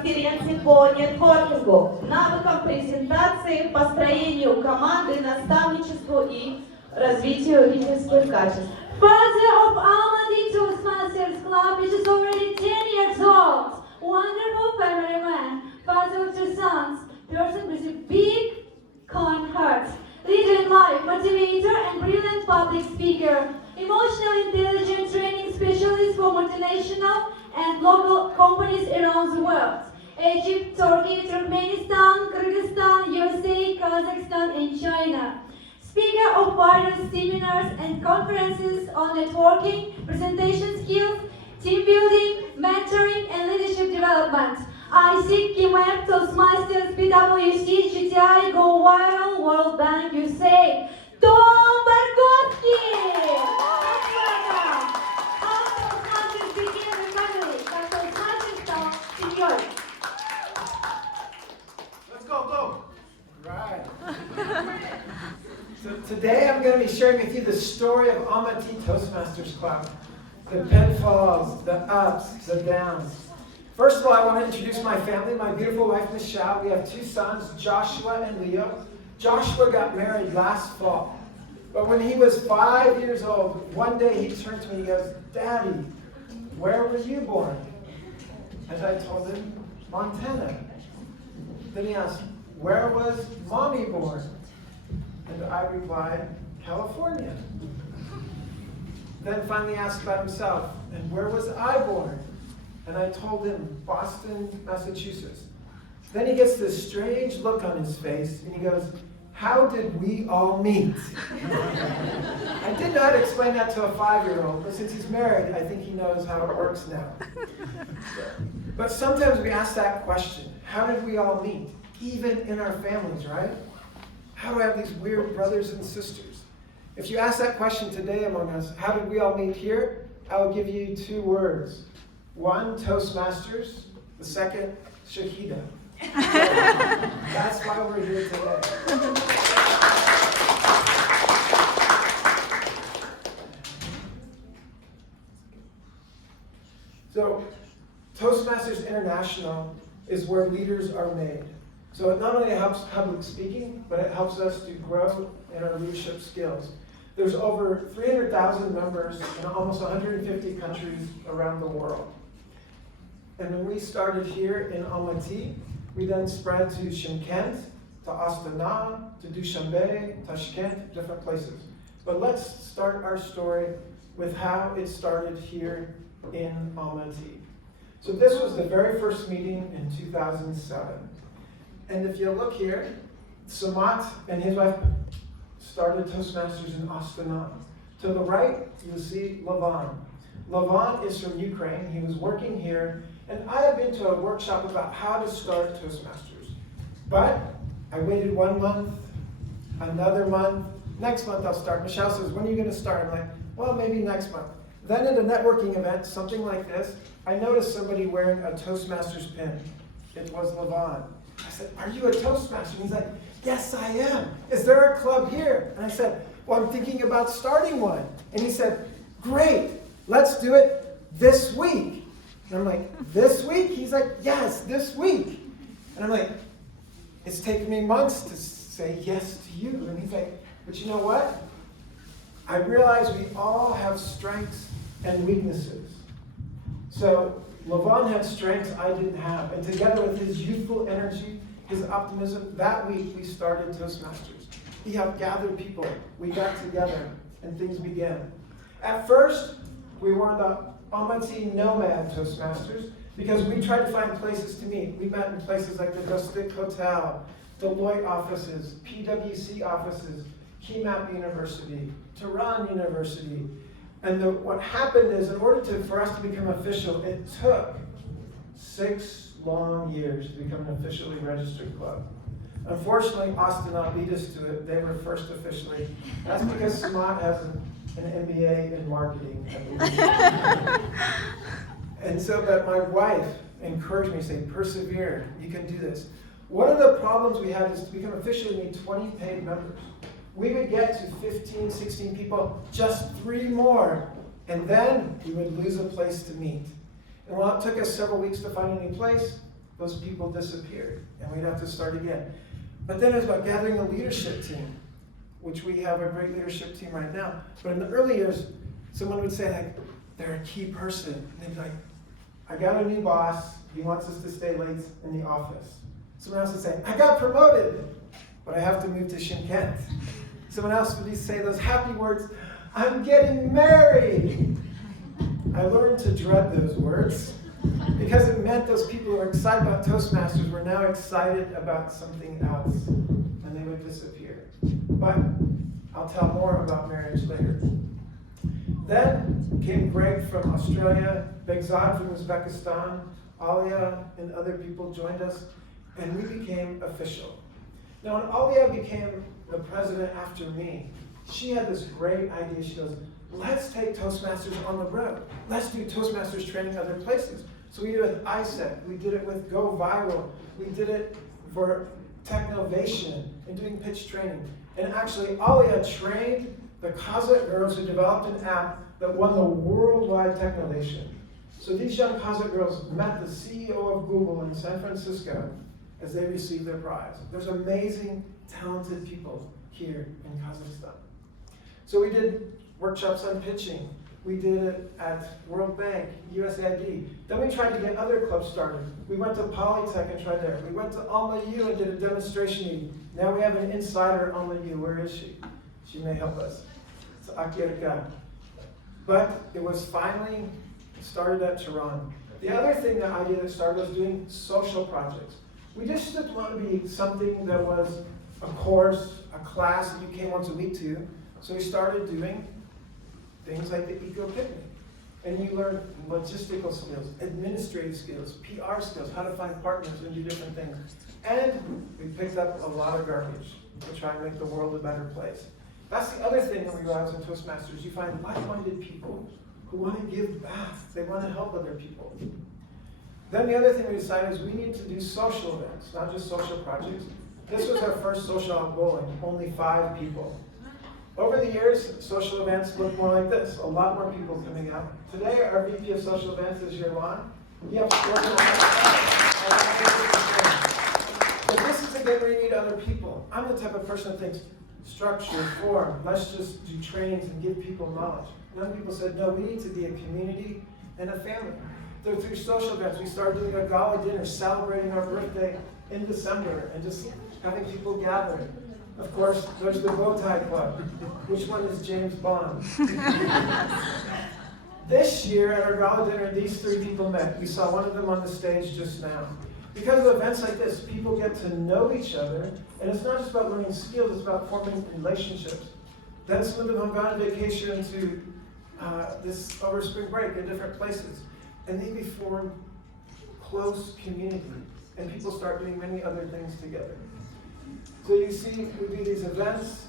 конференции по нетворкингу, навыкам презентации, построению команды, наставничеству и развитию лидерских качеств. Father of Almaty Toastmasters Club, which is already 10 years old. Wonderful family man, father of 2 sons, person with a big, kind heart, leader in life, motivator and brilliant public speaker, emotional intelligence training specialist for multinational and local companies around the world. Egypt, Turkey, Turkmenistan, Kyrgyzstan, USA, Kazakhstan and China. Speaker of various seminars and conferences on networking, presentation skills, team building, mentoring and leadership development. IC, KIMEP, Toastmasters, PwC, GTI, Go Viral, World Bank, USA. Tom Bartkoske! Let's welcome! How Toastmasters became a family, как Toastmasters стал семьей. Let's go! Right. So today I'm going to be sharing with you the story of Almaty Toastmasters Club. The pitfalls, the ups, the downs. First of all, I want to introduce my family, my beautiful wife, Michelle. We have 2 sons, Joshua and Leo. Joshua got married last fall. But when he was 5 years old, one day he turned to me and he goes, "Daddy, where were you born?" And I told him, "Montana." Then he asked, "Where was Mommy born?" And I replied, "California." Then finally asked about himself, "And where was I born?" And I told him, "Boston, Massachusetts." Then he gets this strange look on his face, and he goes, "How did we all meet?" I didn't know how to explain that to a 5-year-old, but since he's married, I think he knows how it works now. But sometimes we ask that question, how did we all meet? Even in our families, right? How do I have these weird brothers and sisters? If you ask that question today among us, how did we all meet here? I will give you 2 words. One, Toastmasters. The second, Shahida. That's why we're here today. So, Toastmasters International is where leaders are made. So it not only helps public speaking, but it helps us to grow in our leadership skills. There's over 300,000 members in almost 150 countries around the world. And when we started here in Almaty, we then spread to Shymkent, to Astana, to Dushanbe, Tashkent, different places. But let's start our story with how it started here in Almaty. So this was the very first meeting in 2007. And if you look here, Samat and his wife started Toastmasters in Astana. To the right, you'll see Lavan. Lavan is from Ukraine. He was working here. And I had been to a workshop about how to start Toastmasters. But I waited 1 month, another month. Next month I'll start. Michelle says, "When are you going to start?" I'm like, "Well, maybe next month." Then at a networking event, something like this, I noticed somebody wearing a Toastmasters pin. It was Lavan. I said, "Are you a Toastmaster?" And he's like, "Yes, I am. Is there a club here?" And I said, "Well, I'm thinking about starting one." And he said, "Great, let's do it this week." And I'm like, "This week?" He's like, "Yes, this week." And I'm like, "It's taken me months to say yes to you." And he's like, "But you know what? I realize we all have strengths and weaknesses." So Lavan had strengths I didn't have. And together with his youthful energy, his optimism, that week we started Toastmasters. He helped gather people. We got together and things began. At first, we were the Almaty Nomad Toastmasters because we tried to find places to meet. We met in places like the Dostik Hotel, Deloitte offices, PwC offices, KIMEP University, Tehran University. And what happened is, in order for us to become official, it took 6 long years to become an officially registered club. Unfortunately, Astana beat us to it. They were first officially. That's because Samat has an MBA in marketing, I believe. And so, but my wife encouraged me to say, "Persevere, you can do this." One of the problems we had is to become official, we need 20 paid members. We would get to 15, 16 people, just 3 more, and then we would lose a place to meet. And while it took us several weeks to find a new place, those people disappeared, and we'd have to start again. But then it was about gathering a leadership team, which we have a great leadership team right now. But in the early years, someone would say, like, they're a key person. And they'd be like, I got a new boss. He wants us to stay late in the office. Someone else would say, I got promoted, but I have to move to Shymkent. Someone else would say those happy words, I'm getting married. I learned to dread those words because it meant those people who were excited about Toastmasters were now excited about something else, and they would disappear. But I'll tell more about marriage later. Then came Greg from Australia, Begzad from Uzbekistan, Alia and other people joined us, and we became official. Now, when Alia became the president after me, she had this great idea. She goes, let's take Toastmasters on the road. Let's do Toastmasters training other places. So we did it with ISEC, we did it with Go Viral, we did it for Technovation and doing pitch training. And actually, Alia trained the Kazakh girls who developed an app that won the worldwide Technovation. So these young Kazakh girls met the CEO of Google in San Francisco as they received their prize. There's amazing, talented people here in Kazakhstan. So we did workshops on pitching. We did it at World Bank, USAID. Then we tried to get other clubs started. We went to Polytech and tried there. We went to Almaty and did a demonstration meeting. Now we have an insider at Almaty. Where is she? She may help us. It's Akirka. But it was finally started at Tehran. The other thing, the idea that started was doing social projects. We just didn't want to be something that was a course, a class that you came once a week to. So we started doing things like the Eco Picnic. And you learn logistical skills, administrative skills, PR skills, how to find partners and do different things. And we picked up a lot of garbage to try and make the world a better place. That's the other thing that we realize in Toastmasters. You find like-minded people who want to give back. They want to help other people. Then the other thing we decided is we need to do social events, not just social projects. This was our first social out bowling, only 5 people. Over the years, social events look more like this, a lot more people coming out. Today, our VP of Social Events is Yerlan. You have to organize. But this is again where you need other people. I'm the type of person that thinks structure, form, let's just do trainings and give people knowledge. And other people said, no, we need to be a community and a family. So through social events, we started doing a gala dinner, celebrating our birthday in December, and just having people gather. Of course, there's the Bow Tie Club. Which one is James Bond? This year at our gala dinner, these 3 people met. We saw one of them on the stage just now. Because of events like this, people get to know each other, and it's not just about learning skills, it's about forming relationships. Then some of them have gone on vacation to this over spring break in different places, and they form close community, and people start doing many other things together. So you see, we do these events.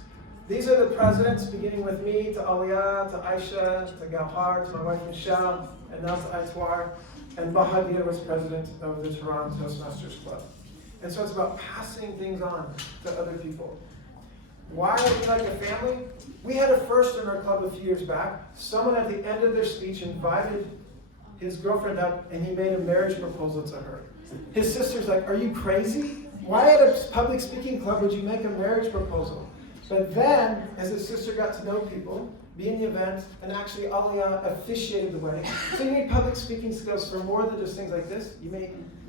These are the presidents, beginning with me, to Alia, to Aisha, to Gauhar, to my wife Michelle, and now to Aitwar. And Bahadir was president of the Tehran Toastmasters Club. And so it's about passing things on to other people. Why are we like a family? We had a first in our club a few years back. Someone at the end of their speech invited his girlfriend up, and he made a marriage proposal to her. His sister's like, are you crazy? Why at a public speaking club would you make a marriage proposal? But then, as his sister got to know people, be in the event, and actually Alia officiated the wedding. So you need public speaking skills for more than just things like this. You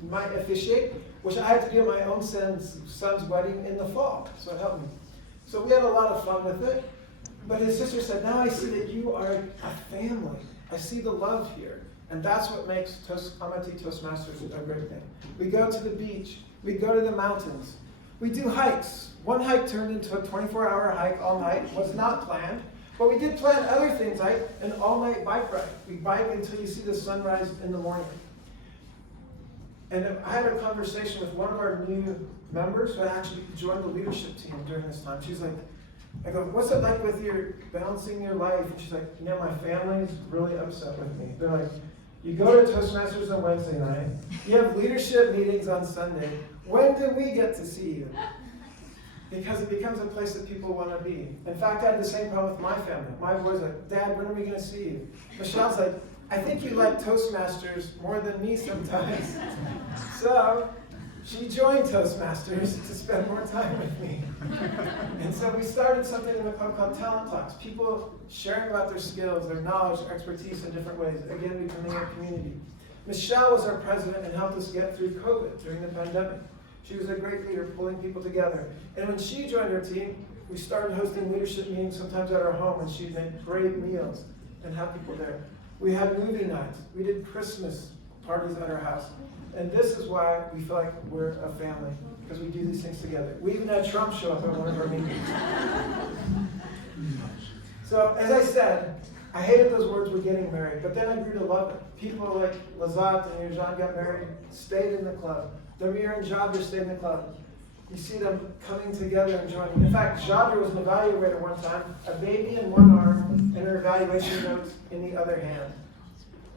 might officiate, which I had to do at my own son's wedding in the fall, so it helped me. So we had a lot of fun with it. But his sister said, now I see that you are a family. I see the love here. And that's what makes Almaty Toastmasters a great thing. We go to the beach. We go to the mountains. We do hikes. One hike turned into a 24-hour hike all night. It was not planned. But we did plan other things like an all-night bike ride. We bike until you see the sunrise in the morning. And I had a conversation with one of our new members who actually joined the leadership team during this time. She's like, I go, what's it like with your balancing your life? And she's like, you know, my family's really upset with me. They're like, you go to Toastmasters on Wednesday night, you have leadership meetings on Sunday. When do we get to see you? Because it becomes a place that people want to be. In fact, I had the same problem with my family. My boy's like, Dad, when are we going to see you? Michelle's like, I think you like Toastmasters more than me sometimes. So She joined Toastmasters to spend more time with me. And so we started something in the club called Talent Talks. People sharing about their skills, their knowledge, their expertise in different ways. Again, becoming a community. Michelle was our president and helped us get through COVID during the pandemic. She was a great leader, pulling people together. And when she joined our team, we started hosting leadership meetings sometimes at our home, and she'd make great meals and have people there. We had movie nights. We did Christmas parties at our house. And this is why we feel like we're a family, because we do these things together. We even had Trump show up at one of our meetings. So, as I said, I hated those words, we're getting married, but then I grew to love it. People like Lazat and Yurjan got married, stayed in the club. Damir and Jadra stayed in the club. You see them coming together and joining. In fact, Jadra was an evaluator one time, a baby in one arm and her evaluation notes in the other hand.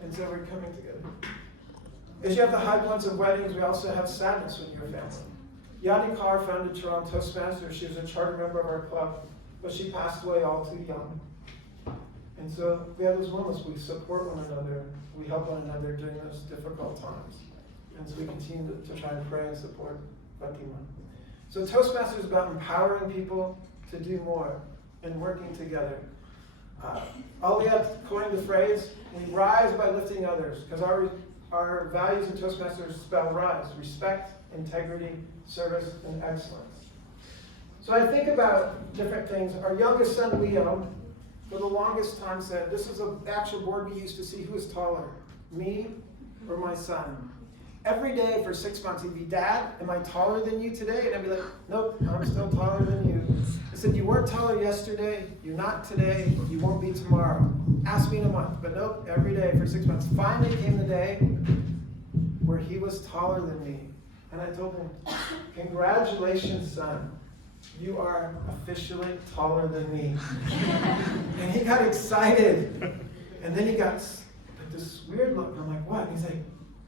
And so we're coming together. As you have the high points of weddings, we also have sadness when you're a family. Yadi Carr founded Toronto Toastmasters. She was a charter member of our club, but she passed away all too young. And so we have those moments, we support one another, we help one another during those difficult times. And so we continue to try and pray and support Fatima. So Toastmasters is about empowering people to do more and working together. Aliette coined the phrase, we rise by lifting others, because our values in Toastmasters spell rise: respect, integrity, service, and excellence. So I think about different things. Our youngest son, Leo, for the longest time said, this is an actual board we used to see who is taller, me or my son. Every day for 6 months, he'd be, Dad, am I taller than you today? And I'd be like, nope, I'm still taller than you. I said, you weren't taller yesterday, you're not today, you won't be tomorrow. Ask me in a month, but nope, every day for 6 months. Finally came the day where he was taller than me. And I told him, congratulations, son. You are officially taller than me. And he got excited. And then he got like this weird look. I'm like, what? And he's like,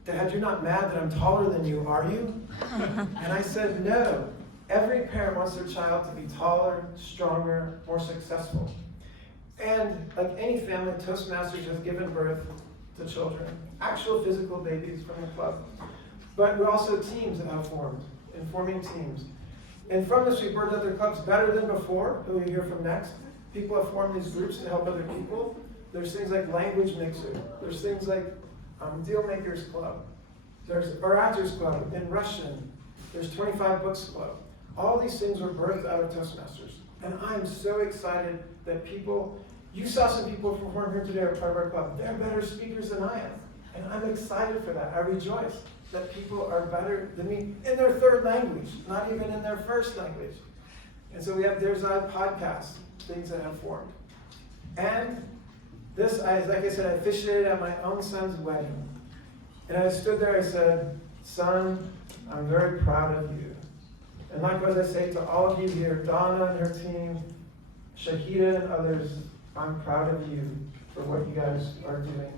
Dad, you're not mad that I'm taller than you, are you? And I said, no. Every parent wants their child to be taller, stronger, more successful. And like any family, Toastmasters has given birth to children, actual physical babies from the club. But we're also teams that have formed, and forming teams. And from this, we've birthed other clubs better than before, who we hear from next. People have formed these groups to help other people. There's things like Language Mixer. There's things like Deal Makers Club. There's Orators Club in Russian. There's 25 Books Club. All these things were birthed out of Toastmasters. And I'm so excited that people, you saw some people from here today are part of our club. They're better speakers than I am. And I'm excited for that. I rejoice that people are better than me in their third language, not even in their first language. And so we have There's I podcast, things that have formed. And this, like I said, I officiated at my own son's wedding. And I stood there, I said, son, I'm very proud of you. And likewise I say to all of you here, Donna and her team, Shahida and others, I'm proud of you for what you guys are doing.